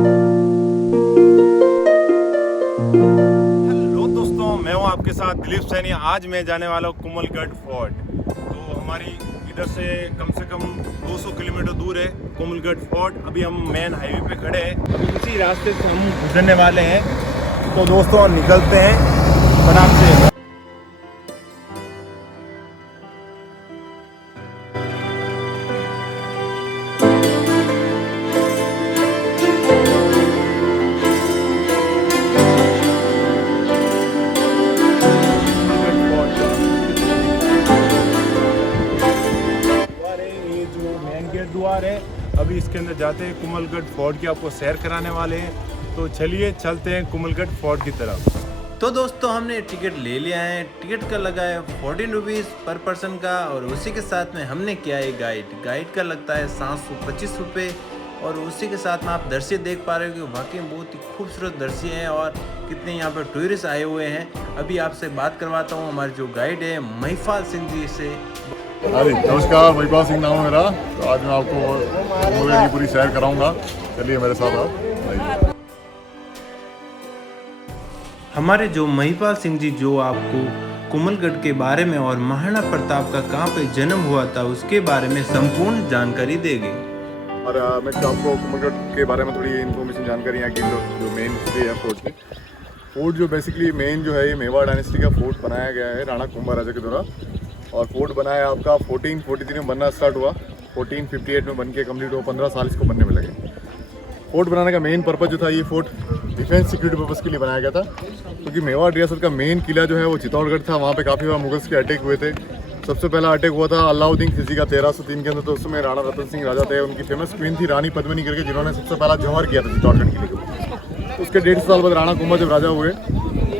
Hello दोस्तों, मैं हूं आपके साथ दिलीप सैनी। आज मैं जाने वाला हूं कोमलगढ़ फोर्ट। तो हमारी इधर से कम 200 किलोमीटर दूर है कोमलगढ़ फोर्ट। अभी हम मेन हाईवे पे खड़े हैं, अभी उसी रास्ते से हम गुजरने वाले हैं। तो दोस्तों निकलते हैं फटाक से। द्वार है, अभी इसके अंदर जाते हैं। कोमलगढ़ फोर्ट की आपको सैर कराने वाले हैं। तो चलिए चलते हैं कोमलगढ़ फोर्ट की तरफ। तो दोस्तों हमने टिकट ले लिया है। टिकट का लगा है 14 रुपीज़ पर पर्सन का, और उसी के साथ में हमने किया है गाइड का लगता है 725 रुपये। और उसी के साथ में आप दृश्य देख पा रहे हो कि वाकई बहुत ही खूबसूरत दृश्य है और कितने यहाँ पर टूरिस्ट आए हुए हैं। अभी आपसे बात करवाता हूँ हमारे जो गाइड है महिपाल सिंह जी से। अरे नमस्कार, महिपाल सिंह नाम है मेरा। तो आज मैं आपको कोमलगढ़ की पूरी सैर कराऊंगा। चलिए मेरे साथ आप। हमारे जो महिपाल सिंह जी जो आपको कोमलगढ़ के बारे में और महाराणा प्रताप का कहाँ पे जन्म हुआ था उसके बारे में संपूर्ण जानकारी देंगे। और मैं आपको कोमलगढ़ के बारे में थोड़ी इन्फॉर्मेशन जानकारी यहाँ की जो मेन हिस्ट्री है फोर्ट की। फोर्ट जो बेसिकली मेन जो है ये मेवाड़ डायनेस्टी का फोर्ट बनाया गया है राणा कुंभा राजा के द्वारा। और फोर्ट बनाया आपका 1443 में बनना स्टार्ट हुआ, 1458 में बन के कम्प्लीट हुआ। 15 साल इसको बनने में लगे। फोर्ट बनाने का मेन पर्पज जो था, ये फोर्ट डिफेंस सिक्योरिटी पर्पज़ के लिए बनाया गया था। क्योंकि मेवाड़ रियासत का मेन किला जो है वो चित्तौड़गढ़ था। वहाँ पे काफ़ी बार मुगल्स के अटैक हुए थे। सबसे पहला अटैक हुआ था अलाउद्दीन खिलजी का 1303 के अंदर। तो उसमें राणा रतन सिंह राजा थे, उनकी फेमस क्वीन थी रानी पद्मिनी करके, जिन्होंने सबसे पहला जौहर किया था चित्तौड़गढ़ किले को। उसके 1.5 साल बाद राणा कुंभा जब राजा हुए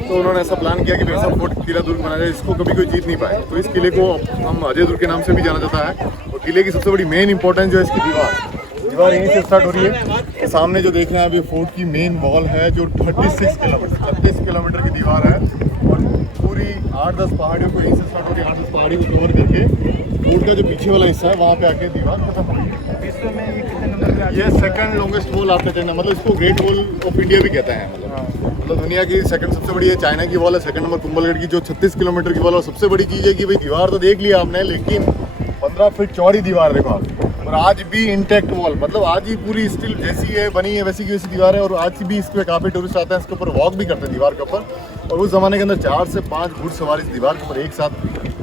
तो उन्होंने ऐसा प्लान किया कि ऐसा फोर्ट किला दुर्ग बनाया जाए जिसको कभी कोई जीत नहीं पाए। तो इस किले को हम अजय दुर्ग के नाम से भी जाना जाता है। और किले की सबसे बड़ी मेन इंपॉर्टेंस जो है इसकी दीवार यहीं से स्टार्ट हो रही है। सामने जो देख रहे हैं अभी फोर्ट की मेन वॉल है जो 36 किलोमीटर की दीवार है। और पूरी 8-10 पहाड़ियों को यहीं से स्टार्ट हो रही है। 8-10 पहाड़ी को कवर करके फोर्ट का जो पीछे वाला हिस्सा है वहाँ पे आके दीवार खत्म हो रही है। ये second longest wall after China, मतलब इसको ग्रेट वॉल ऑफ इंडिया भी कहते हैं। मतलब दुनिया की सेकंड सबसे बड़ी है चाइना की वॉल है। सेकंड नंबर कुंभलगढ़ की जो 36 किलोमीटर की वॉल है। और सबसे बड़ी चीज़ है कि भाई दीवार तो देख लिया आपने, लेकिन 15 फीट चौड़ी दीवार देखो आप। और आज भी इंटैक्ट वॉल, मतलब आज ही पूरी स्टिल जैसी है बनी है वैसी की वैसी दीवार है। और आज भी इस पर काफ़ी टूरिस्ट आते हैं, इसके ऊपर वॉक भी करते हैं दीवार के ऊपर। और उस जमाने के अंदर 4 से 5 घुड़सवार इस दीवार के ऊपर एक साथ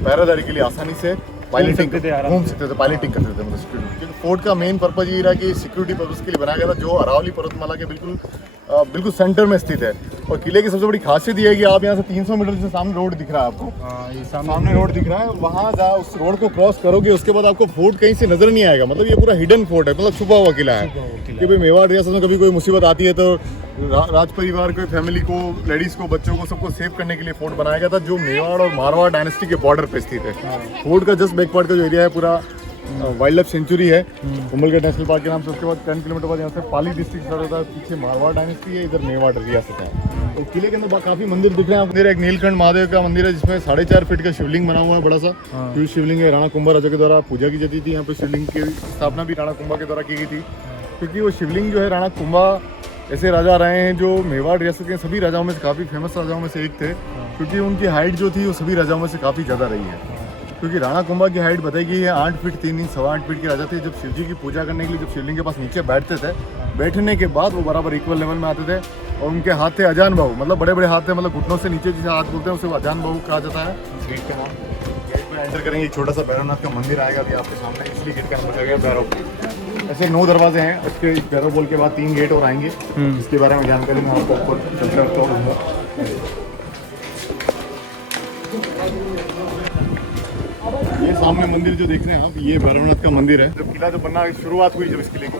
पैरादारी के लिए आसानी से पायलटिंग घूम सकते थे, पायलटिंग करते थे। मतलब सिक्योरिटी, क्योंकि फोर्ट का मेन पर्पज ये रहा कि सिक्योरिटी पर्पज के लिए बनाया गया था, जो अरावली पर्वतमाला के बिल्कुल सेंटर में स्थित है। और किले की सबसे बड़ी खासियत ये है कि आप यहाँ से 300 मीटर से सामने रोड दिख रहा है आपको। ये सामने रोड दिख रहा है, वहाँ उस रोड को क्रॉस करोगे उसके बाद आपको फोर्ट कहीं से नजर नहीं आएगा। मतलब ये पूरा हिडन फोर्ट है, मतलब छुपा हुआ किला है। कि भाई मेवाड़ रियासत में कभी कोई मुसीबत आती है तो राज परिवार को, फैमिली को, लेडीज को, बच्चों को, सबको सेव करने के लिए फोर्ट बनाया गया था, जो मेवाड़ और मारवाड़ डायनेस्टी के बॉर्डर पे स्थित है। फोर्ट का जस्ट बैक पार्ट का जो एरिया है पूरा वाइल्ड लाइफ सेंचुरी है कोमलगढ़ नेशनल पार्क के नाम से। उसके बाद 10 किलोमीटर बाद यहाँ से पाली डिस्ट्रिक्ट स्टार्ट होता है। पीछे मारवाड़ डायनेस्टी है, इधर मेवाड़ रियासत है। और किले के अंदर काफी मंदिर दिख रहे हैं। मंदिर एक नीलकंठ महादेव का मंदिर है जिसमें 4.5 फीट का शिवलिंग बना हुआ है, बड़ा सा। जो शिवलिंग है राणा कुंभा राजा के द्वारा पूजा की जाती थी। यहाँ पे शिवलिंग की स्थापना भी राणा कुंभा के द्वारा की गई थी। क्योंकि वो शिवलिंग जो है राणा कुंभा ऐसे राजा रहे हैं जो मेवाड़ रियासत के सभी राजाओं में से काफ़ी फेमस राजाओं में से एक थे। क्योंकि उनकी हाइट जो थी वो सभी राजाओं में से काफ़ी ज़्यादा रही है। क्योंकि राणा कुंभा की हाइट बताई गई है 8 फीट 3 इंच, 8.25 फीट के राजा थे। जब शिव जी की पूजा करने के लिए जब शिवलिंग के पास नीचे बैठते थे, बैठने के बाद वो बराबर इक्वल लेवल में आते थे। और उनके हाथ थे अजान बाहु, मतलब बड़े बड़े हाथ थे, मतलब घुटनों से नीचे जिसे हाथ बोलते हैं उसे अजान बाहु कहा जाता है। गेट के नाम गेट में एंटर करेंगे, एक छोटा सा भैरवनाथ का मंदिर आएगा अभी आपके सामने, इसलिए गेट का नंबर गया भैरव। ऐसे 9 दरवाजे हैं। उसके भैरव बोल के बाद 3 गेट और आएंगे, इसके बारे में जानकारी मैं आपको ऊपर चलते रखता हूँ। ये सामने मंदिर जो देख रहे हैं आप, ये भैरवनाथ का मंदिर है। जब किला जब बनना शुरुआत हुई जब इस किले की,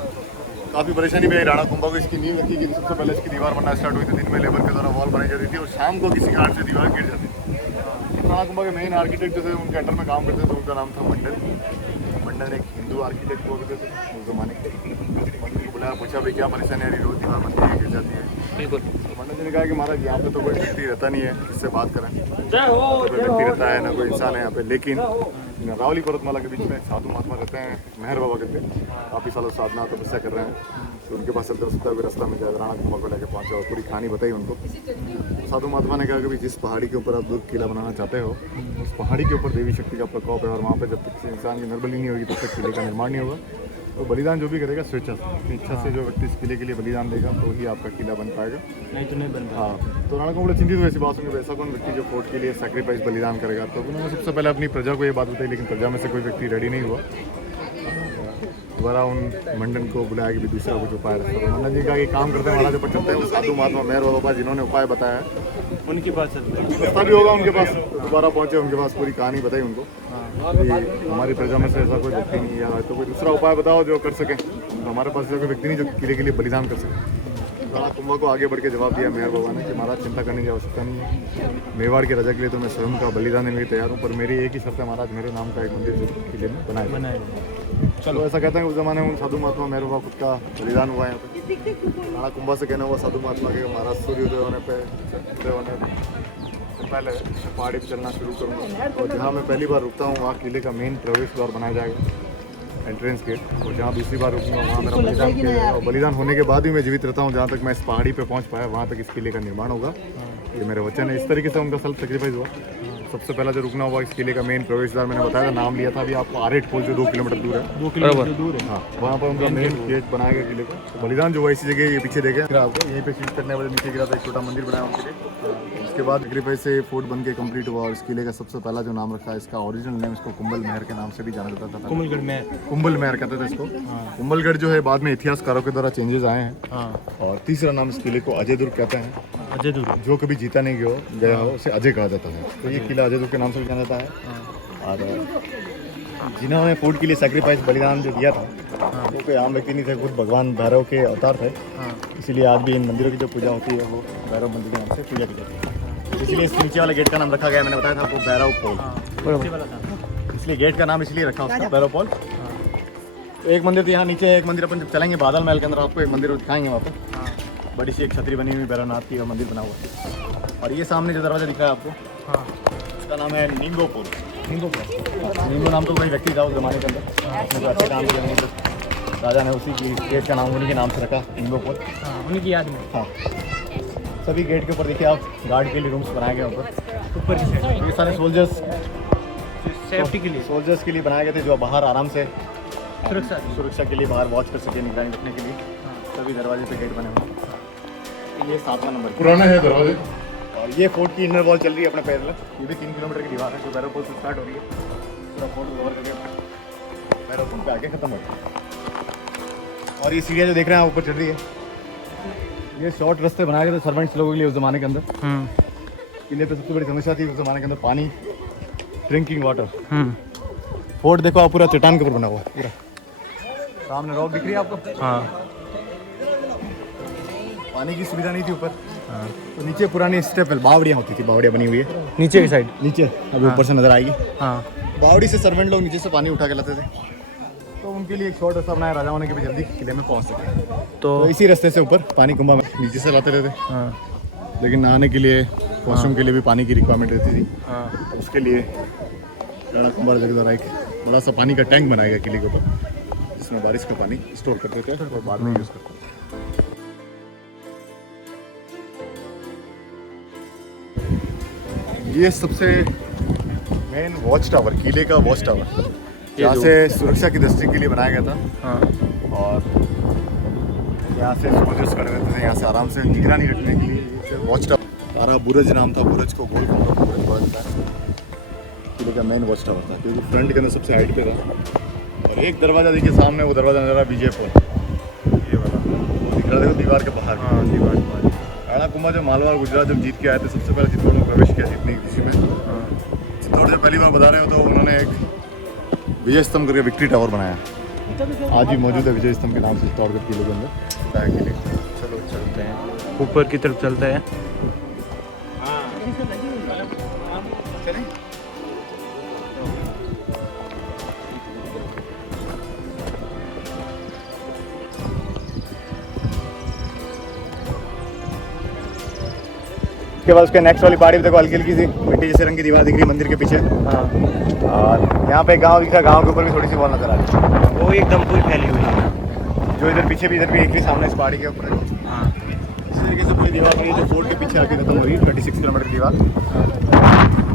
काफ़ी परेशानी भी आई राणा कुंभा को। इसकी नींव रखी कि सबसे पहले इसकी दीवार बनना स्टार्ट हुई थी। दिन में लेबर के द्वारा वॉल बनाई जाती थी और शाम को किसी कारण से दीवार गिर जाती थी। राणा कुंभा के मेन आर्किटेक्ट जो थे उनके अंडर में काम करते थे, उनका नाम था मंडन। एक हिंदू आर्किटेक्ट हुआ करते थे उस जमाने के। मंडन को बुलाया, पूछा भाई क्या परेशानी आ रही, रोज दीवार बनती है, गिर जाती है। बिल्कुल। तो मंडन जी ने कहा कि महाराज यहाँ पे तो कोई व्यक्ति रहता नहीं है, इससे बात करें। कोई व्यक्ति रहता है ना कोई इंसान है यहाँ पे, लेकिन अरावली पर्वतमाला के बीच में साधु महात्मा रहते हैं, मेहर बाबा करके। काफ़ी सालों साधना तपस्या कर रहे हैं। तो उनके पास चलते हो सकता है कोई रास्ता मिल जाए, राणा कुंभा को लेकर पहुँचे और पूरी कहानी बताई उनको। साधु महात्मा ने कहा कि भाई जिस पहाड़ी के ऊपर आप दुर्ग किला बनाना चाहते हो उस पहाड़ी के ऊपर देवी शक्ति का प्रकोप है और वहाँ पर जब तक किसी इंसान की नरबली नहीं होगी तब तक किले का निर्माण नहीं होगा। तो बलिदान जो भी करेगा स्वेच्छा से, अपनी इच्छा से जो व्यक्ति इस किले के लिए बलिदान देगा तो ही आपका किला बन पाएगा, नहीं तो नहीं बन हाँ। तो राणा कुंभा चिंतित हुए ऐसी बात सुन के, ऐसा कौन व्यक्ति जो फोर्ट के लिए सैक्रिफाइस बलिदान करेगा। तो उन्होंने सबसे पहले अपनी प्रजा को ये बात बताई, लेकिन प्रजा में से कोई व्यक्ति रेडी नहीं हुआ। दोबारा उन मंडन को बुलाया कि भी दूसरा कुछ उपाय रखा। तो मंडन जी का ये काम करते हैं, महाराज ऊपर चलते हैं, वो साधु महात्मा मेहर बाबा जिन्होंने उपाय बताया उनके पास चलते हैं, रास्ता भी होगा उनके पास। तो दोबारा पहुंचे, उनके पास पूरी कहानी बताई उनको कि हमारी प्रजा में से ऐसा कोई व्यक्ति नहीं है, तो कोई दूसरा उपाय बताओ जो कर सके। तो हमारे पास ऐसा कोई व्यक्ति नहीं जो किले के लिए बलिदान कर सके। राणा कुंभा को आगे बढ़ के जवाब दिया मेहर बाबा ने कि महाराज चिंता करने की आवश्यकता नहीं है, मेवाड़ के राजा के लिए तो मैं स्वयं का बलिदान देने के लिए तैयार हूँ, पर मेरी एक ही शर्त है महाराज, मेरे नाम का एक मंदिर जरूर किले में बनाए। चलो ऐसा कहते हैं उस जमाने में उन साधु महात्मा मेहर बाबा खुद का बलिदान हुआ है यहाँ पे। राणा कुंभा से कहना हुआ साधु महात्मा के महाराज सूर्योदय होने पहले पहाड़ी पर चलना शुरू करूँगा और जहाँ मैं पहली बार रुकता हूँ वहाँ किले का मेन प्रवेश द्वार बनाया जाएगा, एंट्रेंस गेट, और जहाँ दूसरी बार रुकूंगा वहाँ मेरा बलिदान किया जाएगा। और बलिदान होने के बाद भी मैं जीवित रहता हूँ, जहाँ तक मैं इस पहाड़ी पे पहुँच पाया वहाँ तक इस किले का निर्माण होगा। ये मेरा वचन है। इस तरीके से उनका सेल्फ सेक्रीफाइस हुआ। सबसे पहला जो रुकना हुआ इस किले का मेन प्रवेश द्वार, मैंने बताया था, नाम लिया था अभी आपको, आरेट पोल जो 2 किलोमीटर दूर है, 2 किलोमीटर दूर है, हाँ, वहाँ पर उनका मेन गेट बनाया गया किले का। तो बलिदान जो हुआ इसी जगह, ये पीछे देखे आपको, यहीं पे शीश करने वाले नीचे गिरा था, एक छोटा मंदिर बनाया उनके लिए। उसके बाद सेक्रीफाइस से फोर्ट बन के कंप्लीट हुआ और इस किले का सबसे पहला जो नाम रखा है, इसका ओरिजिनल नेम इसको कुंभल महर के नाम से भी जाना जाता था। कुंभलगढ़ में कुंभल महर कहते थे इसको। कुंभलगढ़ जो है बाद में इतिहासकारों के द्वारा चेंजेस आए हैं। और तीसरा नाम इस किले को अजय दुर्ग कहते हैं। अजय दुर्ग, जो कभी जीता नहीं गया हो उसे अजय कहा जाता है। तो ये किला अजय दुर्ग के नाम से भी जाना जाता है। और जिन्होंने फोर्ट के लिए सैक्रिफाइस बलिदान जो दिया था वो कोई आम व्यक्ति नहीं थे, खुद भगवान भैरव के अवतार थे। इसीलिए आज भी इन मंदिरों की जो पूजा होती है वो भैरव मंदिर के नाम से पूजा की जाती है। इसलिए इस नीचे वाले गेट का नाम रखा गया, मैंने बताया था आपको, भैरव पोल। इसलिए गेट का नाम इसलिए रखा उसका भैरव पोल। तो एक मंदिर तो यहाँ नीचे है, एक मंदिर अपन जब चलेंगे बादल महल के अंदर आपको एक मंदिर दिखाएंगे वहाँ पर। बड़ी सी एक छतरी बनी हुई भैरवनाथ की और मंदिर बना हुआ है। और ये सामने जो दरवाजा दिख रहा है आपको, उसका नाम है नींगो पोल। नींगो नाम तो कोई व्यक्ति था उस जमाने के अंदर, उसने तो अच्छे काम किए होंगे, तो राजा ने उसी की गेट का नाम उन्हीं के नाम से रखा, नींगो पोल, उन्हीं की याद में। हाँ, सभी गेट के ऊपर देखिए आप, गार्ड के लिए रूम्स बनाए गए ऊपर की साइड। ये सारे सोल्जर्स, सेफ्टी के लिए, सोल्जर्स के लिए बनाए गए थे, जो बाहर आराम से सुरक्षा के लिए बाहर वॉच कर सके, निगरानी रखने के लिए। सभी दरवाजे पे गेट बने हुए हैं। ये 7वां नंबर पुराना है दरवाजे। और ये फोर्ट की इनर वॉल चल रही है अपने पैदल। ये भी 3 किलोमीटर की दीवार है जो भैरव पोल से स्टार्ट हो रही है, पूरा फोर्ट कवर करके भैरव पोल पे आके खत्म हो रही है। और ये सीढ़ियाँ जो देख रहे हैं ऊपर चढ़ रही है, ये शॉर्ट रास्ते बनाए गए थे सर्वेंट्स लोगों के लिए उस जमाने के अंदर। किले पे सबसे बड़ी समस्या थी उस जमाने के अंदर पानी, ड्रिंकिंग वाटर। फोर्ट देखो आप, पूरा चट्टान के ऊपर बना हुआ है पूरा। सामने रॉक दिख रही है आपको, हाँ। पानी की सुविधा नहीं थी ऊपर। तो नीचे पुरानी स्टेप बावड़ियाँ होती थी, बावड़ियाँ बनी हुई है नीचे की साइड, नीचे अभी ऊपर से नजर आएगी। हाँ, बावड़ी से सर्वेंट लोग नीचे से पानी उठा के लाते थे, तो उनके लिए एक शॉर्ट रास्ता बनाया राजाओं ने कि भी जल्दी किले में पहुंच सके। तो इसी रास्ते से ऊपर पानी कुंभा में नीचे से लाते रहते। हाँ। लेकिन नहाने के लिए, वॉशरूम के लिए भी पानी की रिक्वायरमेंट रहती थी। हाँ। तो उसके लिए राणा कुंभा राजा के द्वारा एक बड़ा सा पानी का टैंक बनाया गया किले के ऊपर, जिसमें बारिश का पानी स्टोर करते थे और बाद में यूज़ करते थे। ये सबसे मेन वॉच टावर, किले का वॉच टावर, यहाँ से सुरक्षा की दृष्टि के लिए बनाया गया था। हाँ। और यहाँ से सोल्जर्स खड़े रहते थे, यहाँ से आराम से निगरानी रखने के लिए वॉच टावर। तारा बुरज नाम था, बुरज को गोल घूमता बुरज बोला जाता है। किले का मेन वॉच टावर था क्योंकि फ्रंट के अंदर सबसे हाइट पे था। और एक दरवाज़ा देखिए सामने, वो दरवाज़ा नजर आ रहा विजय पोल, ये वाला दिख रहा, देखो दीवार के बाहर। हाँ, दीवार के बाहर। राणा कुंभा जब मालवा और गुजरात जब जीत के आए थे, सबसे पहले चित्तौड़ में प्रवेश किया जीतने की खुशी में। चित्तौड़ जब पहली बार बता रहे हो तो उन्होंने एक विजय स्तंभ करके विक्ट्री टावर बनाया, आज भी मौजूद है विजय स्तंभ के नाम से चित्तौड़गढ़ किले के अंदर किले। चलो चलते हैं ऊपर की तरफ, चलते हैं। उसके बाद उसके नेक्स्ट वाली पहाड़ी पे देखो हल्की हल्की सी मिट्टी जैसे रंग की दीवार दिख रही है मंदिर के पीछे। हाँ। और यहाँ पे गांव दिख रहा है, गांव के ऊपर भी थोड़ी सी वॉल नजर आ रही है। वो एकदम पूरी फैली हुई है। जो इधर पीछे भी इधर भी एक ही सामने इस पहाड़ी के ऊपर हाँ इस तरीके से पूरी दीवार बनी है जो फोर्ट के पीछे आके खत्म हो रही है 26 किलोमीटर की दीवार।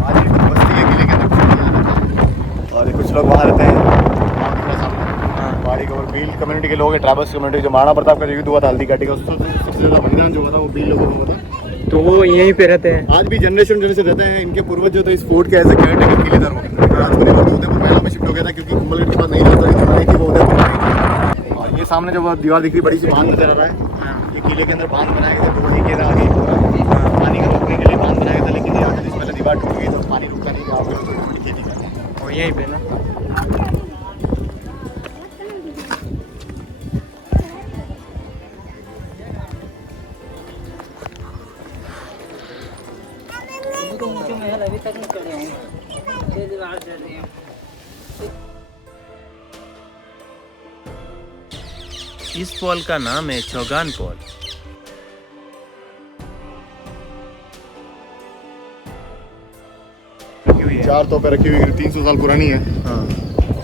आज ये कुछ बस्ती है किले के अंदर और कुछ लोग वहाँ रहते हैं पहाड़ी के ऊपर भील कम्युनिटी के लोग हैं, ट्राइबल्स कम्युनिटी। जो महाराणा प्रताप का युद्ध हुआ था हल्दी घाटी का उससे सबसे ज़्यादा बलिदान जो हुआ था वो भील लोगों को हुआ था। तो वो यहीं पे रहते हैं आज भी जनरेशन रहते हैं। इनके पूर्वज जो थे इस फोर्ट के ऐसे केयर टेकर किलेदार उदयपुर महलों में शिफ्ट हो गया था क्योंकि कुंभलगढ़ के पास नहीं राजधानी थी वो उदयपुर में थी। और ये सामने जो दीवार दिख रही बड़ी सी बांध नजर आ रहा है, ये किले के अंदर बांध बनाया गया था। तो वही किला आगे पानी का रोकने के लिए बांध बनाया गया था, लेकिन ये आगे पहले दीवार टूट गई तो पानी रुकता नहीं, गाँव के लोग छोटी मोटी खेती करते हैं। और यहीं पे ना अभी तक नहीं चढ़े हैं, ये दीवार चढ़ रही है। इस पॉल का नाम है चौगान पॉल। चार तोपें रखी हुई 300 साल पुरानी है हाँ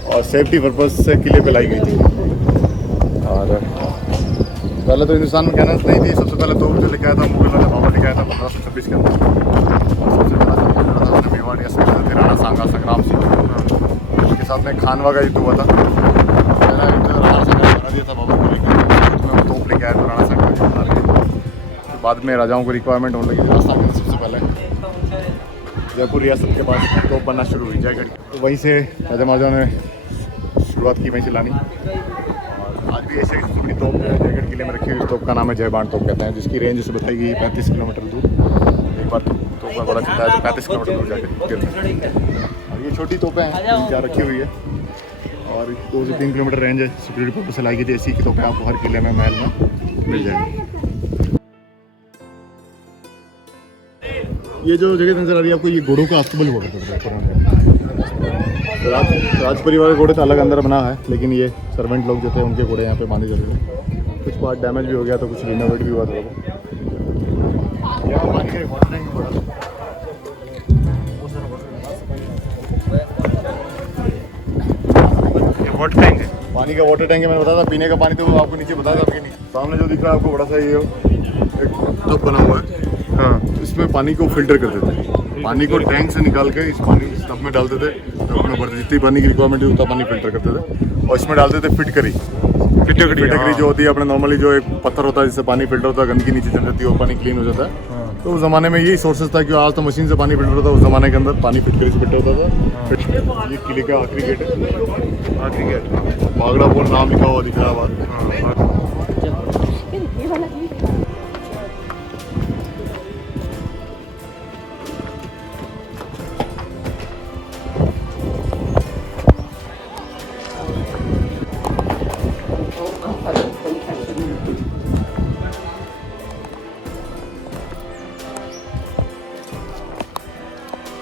और सेफ्टी पर्पज से किले पे लाई गई थी। और पहले तो हिंदुस्तान में गैनेस नहीं थी। सबसे पहले तोप जो लेके आया था मुगलों ने बाबर लेके आया था 1526 के अंदर। और सबसे पहला था मेवाड़ या थे राणा सांगा संग्राम सिंह। उसके साथ में खानवा का युद्ध हुआ था। पहला युद्ध राणा सांगा ने दिया था बाबर को लेकर, उसमें वो तोप लेके आया था राणा सांगा को मार के। तो बाद में राजाओं को रिक्वायरमेंट होने लगी थी। राणा सांगा ने सबसे पहले जयपुर रियासत के पास तोप बनना शुरू हुई जयगढ़। तो वहीं से राजा महाराजाओं ने शुरुआत की वहीं चलानी। और आज भी ऐसे छोटी तोप जो है जयगढ़ किले में रखी हुई तोप का नाम है जयबाण तोप कहते हैं, जिसकी रेंज से बताई गई 35 किलोमीटर दूर। एक बार तोप का बड़ा चलता है तो 35 किलोमीटर दूर जाकर गिरता। और ये छोटी तोपें हैं क्या रखी हुई है और 2 से 3 किलोमीटर रेंज है। सिक्योरिटी पर्पज से लाई गई थी। ऐसी की तोपें आपको हर किले में महल में मिल जाएंगी। ये जो जगह नजर आ रही है आपको, ये घोड़ों का अस्तबल हुआ करता है। राज परिवार के घोड़े तो अलग अंदर बना है, लेकिन ये सर्वेंट लोग जो थे उनके घोड़े यहाँ पे बांधे जाते थे। कुछ पार्ट डैमेज भी हो गया तो कुछ रिनोवेट भी हुआ था। यहाँ पानी का एक वाटर टैंक बड़ा वाटर टैंक है। पानी का वाटर टैंक है। मैंने बताया था पीने का पानी तो आपको नीचे बताया था कि नहीं। सामने जो दिख रहा है आपको बड़ा सा ये एक टब बना हुआ है। हाँ इसमें पानी को फिल्टर करते थे। पानी को टैंक से निकाल के इस पानी इस टब में डालते थे। टब में भरते जितनी पानी की रिक्वायरमेंट है उतना पानी फिल्टर करते थे और इसमें डालते थे फिटकरी। फिटकरी जो होती है अपने नॉर्मली जो एक पत्थर होता है जिससे पानी फिल्टर होता है, गंदगी नीचे चल जाती है और पानी क्लीन हो जाता है। तो उस ज़माने में यही सोर्सेज था कि आज तो मशीन से पानी फिल्टर होता है, उस ज़माने के अंदर पानी फिटकरी से फिल्टर होता था। ये किले का आखिरी गेट है। आखिरी गेट बागड़ा बोल नाम लिखा हुआ दिख रहा है।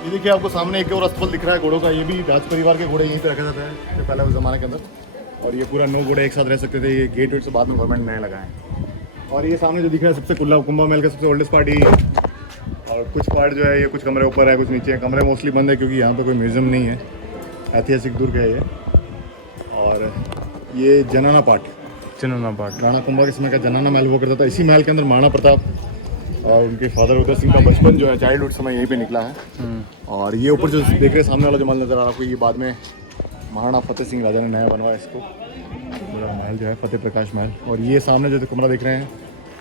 ये देखिए आपको सामने एक और अस्तबल दिख रहा है घोड़ों का। ये भी राज परिवार के घोड़े यहीं पे रखे जाते हैं पहले उस ज़माने के अंदर। और ये पूरा 9 घोड़े एक साथ रह सकते थे। ये गेट वेट से बाद में गवर्नमेंट नए लगाए। और ये सामने जो दिख रहा है सबसे कुंभा महल का सबसे ओल्डेस्ट पार्ट ही। और कुछ पार्ट जो है ये कुछ कमरे ऊपर है कुछ नीचे है। कमरे मोस्टली बंद है क्योंकि यहाँ पर कोई म्यूजियम नहीं है। ऐतिहासिक दुर्ग है ये। और ये जनाना पार्ट राणा कुंभा के समय का जनाना महल हुआ करता था। इसी महल के अंदर महाराणा प्रताप और उनके फादर उदय सिंह का बचपन जो है चाइल्डहुड समय यहीं पे निकला है। और ये ऊपर जो देख रहे हैं सामने वाला जो महल नज़र आ रहा है आपको, ये बाद में महाराणा फतेह सिंह राजा ने नया बनवाया इसको। पूरा महल जो है फतेह प्रकाश महल। और ये सामने जो कमरा देख रहे हैं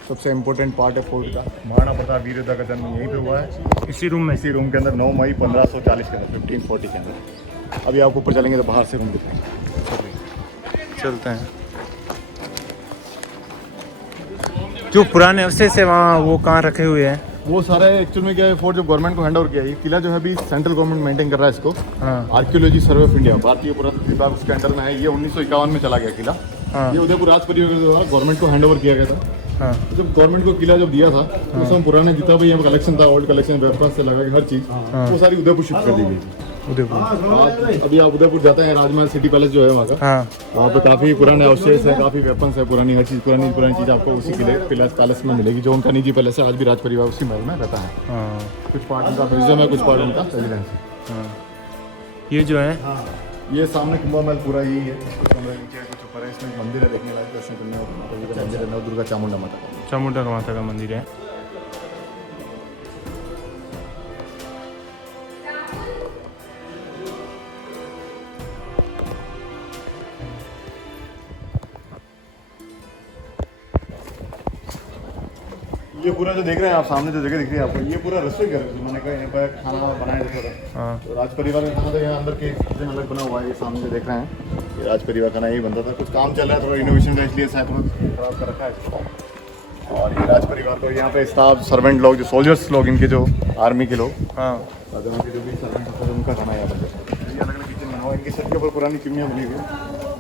सबसे इम्पोर्टेंट पार्ट है फोर्ट का। महाराणा प्रताप वीर योद्धा का जन्म यहीं पे हुआ है इसी रूम के अंदर 9 मई 1540 के अंदर 1540 के अंदर। अभी आप ऊपर चलेंगे तो बाहर से रूम दिखेंगे। चलते हैं। जो पुराने अवशेष से वहाँ वो कहाँ रखे हुए हैं? वो सारे एक्चुअल में क्या है, फोर्ट जो गवर्नमेंट को हैंड ओवर किया है। ये किला जो है अभी सेंट्रल गवर्नमेंट मेंटेन कर रहा है इसको। हाँ आर्कियोलॉजी सर्वे ऑफ इंडिया भारतीय पुरातत्व विभाग उसके अंडर में है। ये 1951 में चला गया किला। हाँ ये उदयपुर राज परिवार के द्वारा गवर्नमेंट को हैंड ओवर किया गया था। हाँ तो जब गवर्नमेंट को किला जब दिया था तो उसमें पुराने जितना भी यहाँ कलेक्शन था ओल्ड कलेक्शन वेपन्स से लगा के हर चीज़ वो सारी उदयपुर शिफ्ट कर दी गई थी। उदयपुर अभी आप उदयपुर जाते हैं राजमहल सिटी पैलेस जो है वहाँ का, हाँ वहाँ पे काफ़ी पुराने अवशेष है, काफ़ी वेपन्स है, पुरानी हर चीज़ पुरानी चीज़ आपको उसी किले पैलेस में मिलेगी। जो उनका निजी पैलेस है आज भी राज परिवार उसी महल में रहता है। हाँ कुछ पार्ट उनका म्यूजियम है, कुछ पार्ट उनका रेजिडेंस है। हाँ ये जो है ये सामने कुंभा महल पूरा यही है। कुछ कमरे नीचे कुछ और इसमें एक मंदिर है देखने लायक, दर्शन करने वाला माता जी का मंदिर है, नवदुर्गा चामुंडा माता का। चामुंडा माता का मंदिर है। ये पूरा जो देख रहे हैं आप सामने जो जगह दिख रही है आपको, ये पूरा रसोई घर है, मैंने कहा यहाँ पर खाना बनाया जाता था। हाँ। तो राज परिवार का खाना तो यहाँ अंदर के किचन अलग बना हुआ है, ये सामने जो देख रहे हैं ये राज परिवार खाना यही बनता था। कुछ काम चल रहा है थोड़ा इनोवेशन का, इसलिए शायद थोड़ा खराब कर रखा है इसको। और ये राज परिवार को यहाँ पे स्टाफ सर्वेंट लोग, जो सोल्जर्स लोग, इनके जो आर्मी के लोग, हाँ, के जो भी सर्वेंट होते हैं उनका खाना यहाँ पर ये अलग अलग किचन बना हुआ है। इनकी छत के ऊपर पुरानी चिमनियाँ बनी हुई है।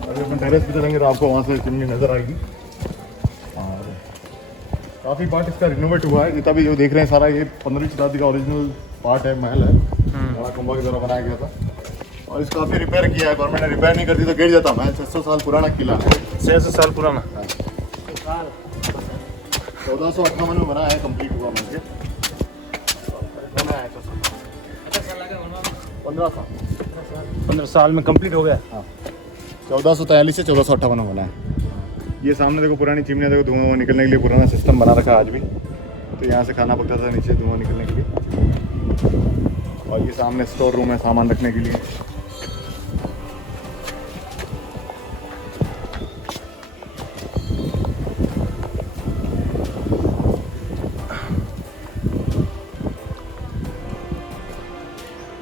अगर अपन टेरेस पे चलेंगे तो आपको वहाँ से चिमनी नजर आएगी। और काफ़ी पार्ट इसका रिनोवेट हुआ है, जितना भी जो देख रहे हैं सारा ये 15वीं शताब्दी का ओरिजिनल पार्ट है, महल है, बड़ा कुंभा के द्वारा बनाया गया था। और इसको काफ़ी रिपेयर किया है गवर्नमेंट ने, रिपेयर नहीं करती तो गिर जाता महल। 600 साल पुराना किला है, 600 साल पुराना। 1458 में बना है, कंप्लीट हुआ महल के। बना है 15 साल में कंप्लीट हो गया। हाँ, 1443 से 1458 में बना है। ये सामने देखो पुरानी चिमनियाँ, देखो धुआं निकलने के लिए पुराना सिस्टम बना रखा है आज भी। तो यहाँ से खाना पकता था नीचे धुआं निकलने के लिए। और ये सामने स्टोर रूम है सामान रखने के लिए।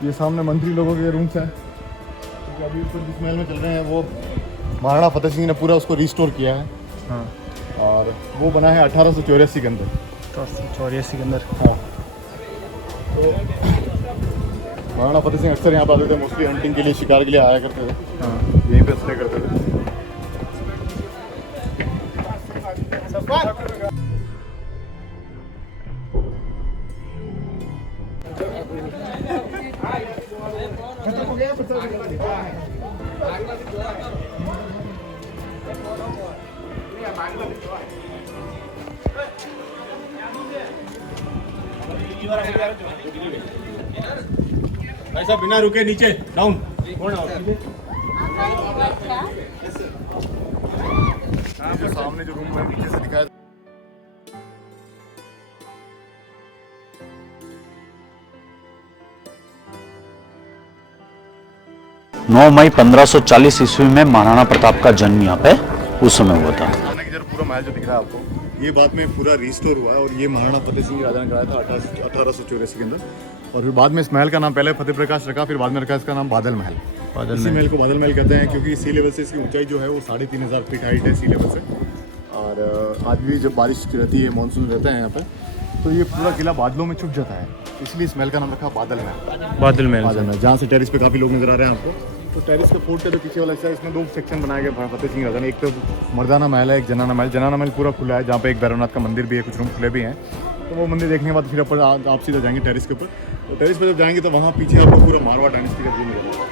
ये सामने मंत्री लोगों के रूम्स हैं। तो अभी ऊपर जिस महल में चल रहे हैं वो महाराणा फतेह सिंह ने पूरा उसको रिस्टोर किया है। हाँ, और वो बना है 1884 के अंदर। 1884 के अंदर। हाँ, तो महाराणा फतेह सिंह अक्सर यहाँ पर आते थे, मोस्टली हंटिंग के लिए, शिकार के लिए आया करते थे। हाँ, यहीं पे स्टे करते थे। ऐसा बिना रुके नीचे डाउन। जो सामने जो रूम है नीचे से दिखाया 9 मई 1540 ईस्वी में महाराणा प्रताप का जन्म यहाँ पे उस समय हुआ था। की जरा पूरा महल जो दिख रहा है आपको, ये बाद में पूरा रिस्टोर हुआ है। और ये महाराणा फतेह सिंह राजा ने कराया था 1884 के अंदर। और फिर बाद में इस महल का नाम पहले फतेह प्रकाश रखा, फिर बाद में रखा इसका नाम बादल महल। इसी महल को बादल महल कहते हैं क्योंकि सी लेवल से इसकी ऊंचाई जो है वो 3500 फीट हाइट है सी लेवल से। और आज भी जब बारिश रहती है, मानसून रहता है यहाँ पे, तो ये पूरा किला बादलों में छुप जाता है, इसलिए इस महल का नाम रखा बादल महल। बादल महल। बादल महल, जहाँ से टेरिस पे काफ़ी लोग नजर आ रहे हैं आपको। तो टेरिस के फोर्ट का जो पीछे वाला हिस्सा है, इसमें 2 सेक्शन बनाए गए फतेह सिंह राजा ने। एक तो मर्दाना महल है, एक जनाना महल। जनाना महल पूरा खुला है, जहाँ पे एक भैरवनाथ का मंदिर भी है, कुछ रूम खुले भी हैं। तो वो मंदिर देखने के बाद फिर ऊपर आप सीधा जाएंगे टेरिस के ऊपर। तो टेरिस पर जब जाएंगे तो वहाँ पीछे आपको पूरा मारवाड़ डायनेस्टी का व्यू मिलेगा।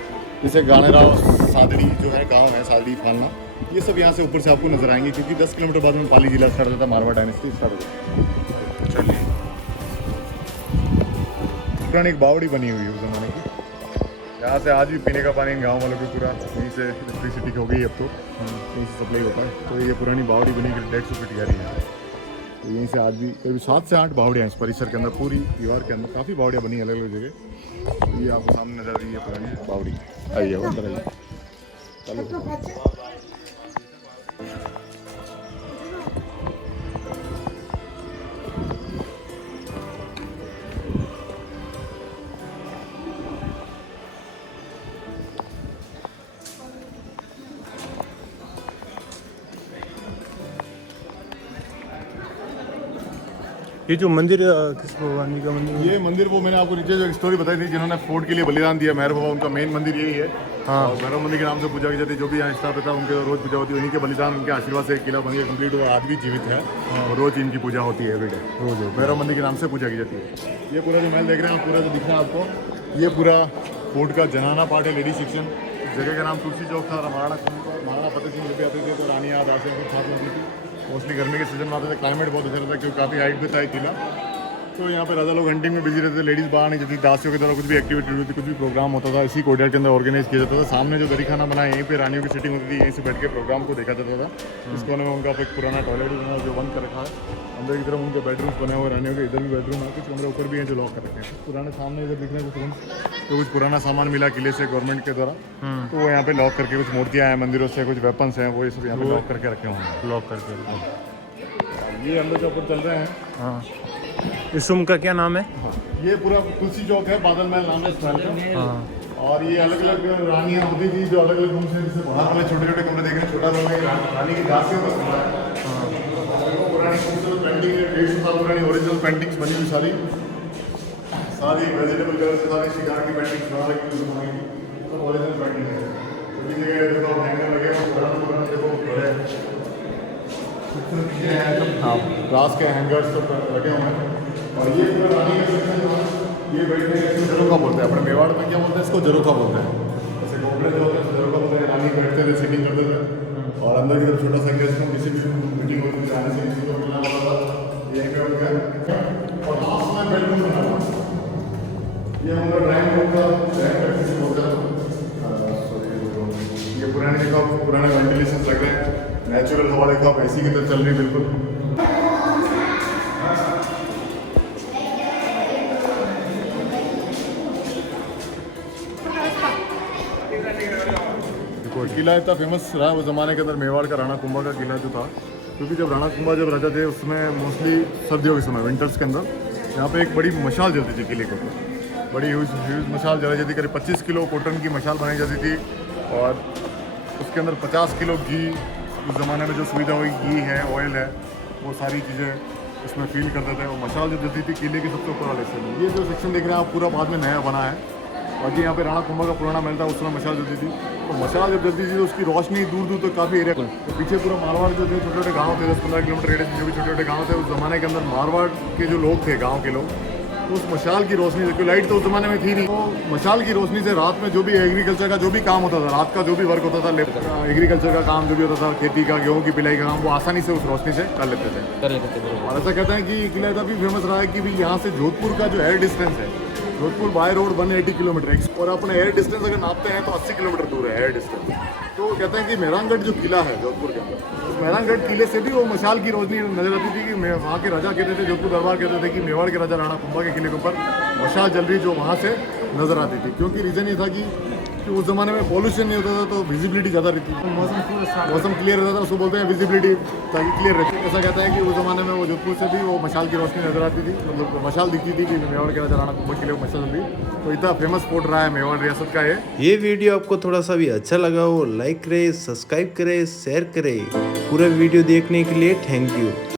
जैसे गानेराव सादड़ी जो है गाँव है, सादड़ी फालना, ये सब यहाँ से ऊपर से आपको नजर आएंगे, क्योंकि 10 किलोमीटर बाद में पाली जिला स्टार्ट होता है, मारवाड़ डायनेस्टी स्टार्ट होता है। चलिए, पुरानी एक बावड़ी बनी हुई है उस जमाने की। यहाँ से आज भी पीने का पानी इन गाँव वालों को पूरा यहीं से इलेक्ट्रिसिटी हो गई अब तो यहीं से सप्लाई होता है। तो ये पुरानी बावड़ी बनी 150 फीट गहरी है। तो यहीं से आज भी करीब 7 से 8 बावड़ियाँ इस परिसर के अंदर, पूरी दीवार के अंदर काफ़ी बावड़ियाँ बनी अलग अलग जगह। ये आपको सामने नजर आ रही है पुरानी बावड़ी। आइए अंदर आइए, चलो। ये जो मंदिर किस भगवान जी का मंदिर है? ये मंदिर वो मैंने आपको नीचे जो एक स्टोरी बताई थी, जिन्होंने फोर्ट के लिए बलिदान दिया, मेहर बाबा, उनका मेन मंदिर यही है। हाँ। और भैरव मंदिर के नाम से पूजा की जाती है। जो भी यहाँ स्थापित है उनके रोज पूजा होती है, उन्हीं के बलिदान, उनके आशीर्वाद से किला बन के कंप्लीट हुआ, आज भी जीवित है। और रोज इनकी पूजा होती है, एवरीडे रोज भैरव मंदिर के नाम से पूजा की जाती है। ये पूरा जो महल देख रहे हैं, पूरा जो दिख रहा है आपको, ये पूरा फोर्ट का जनाना पार्ट है, लेडीज सेक्शन। जगह का नाम तुलसी चौक था। महाराणा फतेह सिंह जब भी आते थे तो रानी याद आते थे, छाप होती थी। मोस्टली गर्मी के सीजन में आते थे, क्लाइमेट बहुत अच्छा रहता है क्योंकि काफ़ी हाइट पे था किला। तो यहाँ पे राजा लोग हंटिंग में बिजी रहते थे, लेडीज़ बाहर नहीं जाती, दासियों की तरह कुछ भी एक्टिविटी होती, कुछ भी प्रोग्राम होता था इसी कोर्टयार्ड के अंदर ऑर्गेनाइज किया जाता था। सामने जो दरी खाना बना है यहीं पे रानियों की सिटिंग होती थी, यहीं से बैठ के प्रोग्राम को देखा जाता था। इस कोने में उनका एक पुराना टॉयलेट भी बना जो बंद कर रखा है। अंदर की तरफ उनके बेडरूम्स बने हुए रानियों के, इधर भी बेडरूम है, कुछ कमरे ऊपर भी हैं जो लॉक कर रखे हैं। पुराने सामने इधर दिख रहे हैं कुछ रूम्स, तो कुछ पुराना सामान मिला किले से गवर्नमेंट के द्वारा, तो वो यहाँ पे लॉक करके, कुछ मूर्तियाँ हैं मंदिरों से, कुछ वेपन्स हैं, वो ये सब यहाँ पे लॉक करके रखे हुए हैं। लॉक करके। ये अंदर जो ऊपर चल रहे हैं, हाँ, इस रूम का क्या नाम है? ये पूरा तुलसी चौक है, बादल महल नाम है इस महल का। हाँ, और ये अलग अलग रानियाँ होती थी जो अलग अलग रूम से, जैसे बाहर वाले छोटे छोटे कमरे देख रहे हैं, छोटा रूम है रानी की दासियों का कमरा है। पुरानी खूबसूरत पेंटिंग है, 150 साल पुरानी ओरिजिनल पेंटिंग्स बनी हुई सारी वेजिटेबल कलर से सारी शिकार की पेंटिंग्स बना रखी हुई बनाई की, सब ओरिजिनल पेंटिंग है। सभी जगह देखो हैंगर लगे हैं, पुराना देखो बड़े ग्लास के हैंगर्स सब लगे हुए हैं। और ये पूरा रानी का सेक्शन है, ये बैठने का इसको जरोखा बोलते हैं। अपने मेवाड़ में क्या बोलते हैं, इसको जरोखा बोलते हैं। जैसे गोबड़े जो होते हैं जरोखा बोलते हैं। रानी बैठते थे, सीटिंग करते थे, और अंदर की तरफ छोटा सा गेस्ट रूम, किसी भी मीटिंग होती थी, आने से किसी को मिलना होता था, यहीं पे उनका। और लास्ट में बेडरूम बना हुआ, ये हमारा ड्राइंग रूम का ड्राइंग बोलते हैं। ये पुराने देखो, पुराने वेंटिलेशन लग रहे हैं, नेचुरल हवा देखो आप, एसी की तरह चल रही है बिल्कुल। किला इतना फेमस रहा उस ज़माने के अंदर, मेवाड़ का राणा कुंभा का किला जो था, क्योंकि जब राणा कुंभा जब राजा थे उसमें मोस्टली सर्दियों के समय, विंटर्स के अंदर, यहाँ पे एक बड़ी मशाल जलती थी किले के ऊपर। बड़ी ह्यूज मशाल जलाई जाती, करीब 25 किलो कॉटन की मशाल बनाई जाती थी, और उसके अंदर 50 किलो घी, उस ज़माने में जो सुविधा हुई, घी है, ऑयल है, वो सारी चीज़ें उसमें फील करते थे। और मशाल जो जलती थी किले के सबसे ऊपर वाले सेक्शन, ये जो सेक्शन देख रहे हैं आप पूरा बाद में नया बना है। और ये यहाँ पे राणा कुंभा का पुराना महल था, उस समय मशाल जलती थी। तो मशाल जब जलती थी तो उसकी रोशनी दूर दूर तक काफ़ी एरिया, तो पीछे पूरा मारवाड़ जो थे, छोटे छोटे गाँव थे, 10-15 किलोमीटर रेडियस जो भी छोटे छोटे गाँव थे, उस ज़माने के अंदर मारवाड़ के जो लोग थे, गाँव के लोग, उस मशाल की रोशनी से, क्योंकि लाइट तो उस ज़माने में थी नहीं, तो मशाल की रोशनी से रात में जो भी एग्रीकल्चर का जो भी काम होता था, रात का जो भी वर्क होता था, एग्रीकल्चर का काम जो भी होता था, खेती का, गेहूँ की पिलाई का काम, वो आसानी से उस रोशनी से कर लेते थे। और ऐसा कहते हैं कि किला इतना भी फेमस रहा है कि भी यहाँ से जोधपुर का जो एयर डिस्टेंस है, जोधपुर बाय रोड 180 किलोमीटर, और अपने एयर डिस्टेंस अगर नापते हैं तो 80 किलोमीटर दूर है एयर डिस्टेंस। तो कहते हैं कि मेहरानगढ़ जो किला है जोधपुर के अंदर, उस मेहरानगढ़ किले से भी वो मशाल की रोशनी नजर आती थी, कि वहाँ के राजा कहते थे, जोधपुर दरबार कहते थे कि मेवाड़ के राजा राणा कुंभा के किले के ऊपर मशाल जल रही जो वहाँ से नजर आती थी। क्योंकि रीज़न ये था कि उस ज़माने में पॉल्यूशन नहीं होता था, तो विजिबिलिटी ज़्यादा रहती थी, मौसम क्लियर रहता था, उसको बोलते हैं विजिबिलिटी, ताकि क्लियर रहती है। ऐसा कहता है कि उस ज़माने में वो जोधपुर से भी वो मशाल की रोशनी नजर आती थी, मतलब मशाल दिखती थी कि मेवाड़ के राजा राणा कुंभा के लिए मशाल जल रही। तो इतना फेमस स्पॉट रहा है मेवाड़ रियासत का ये वीडियो आपको थोड़ा सा भी अच्छा लगा हो, लाइक करें, सब्सक्राइब करें, शेयर करें। पूरा वीडियो देखने के लिए थैंक यू।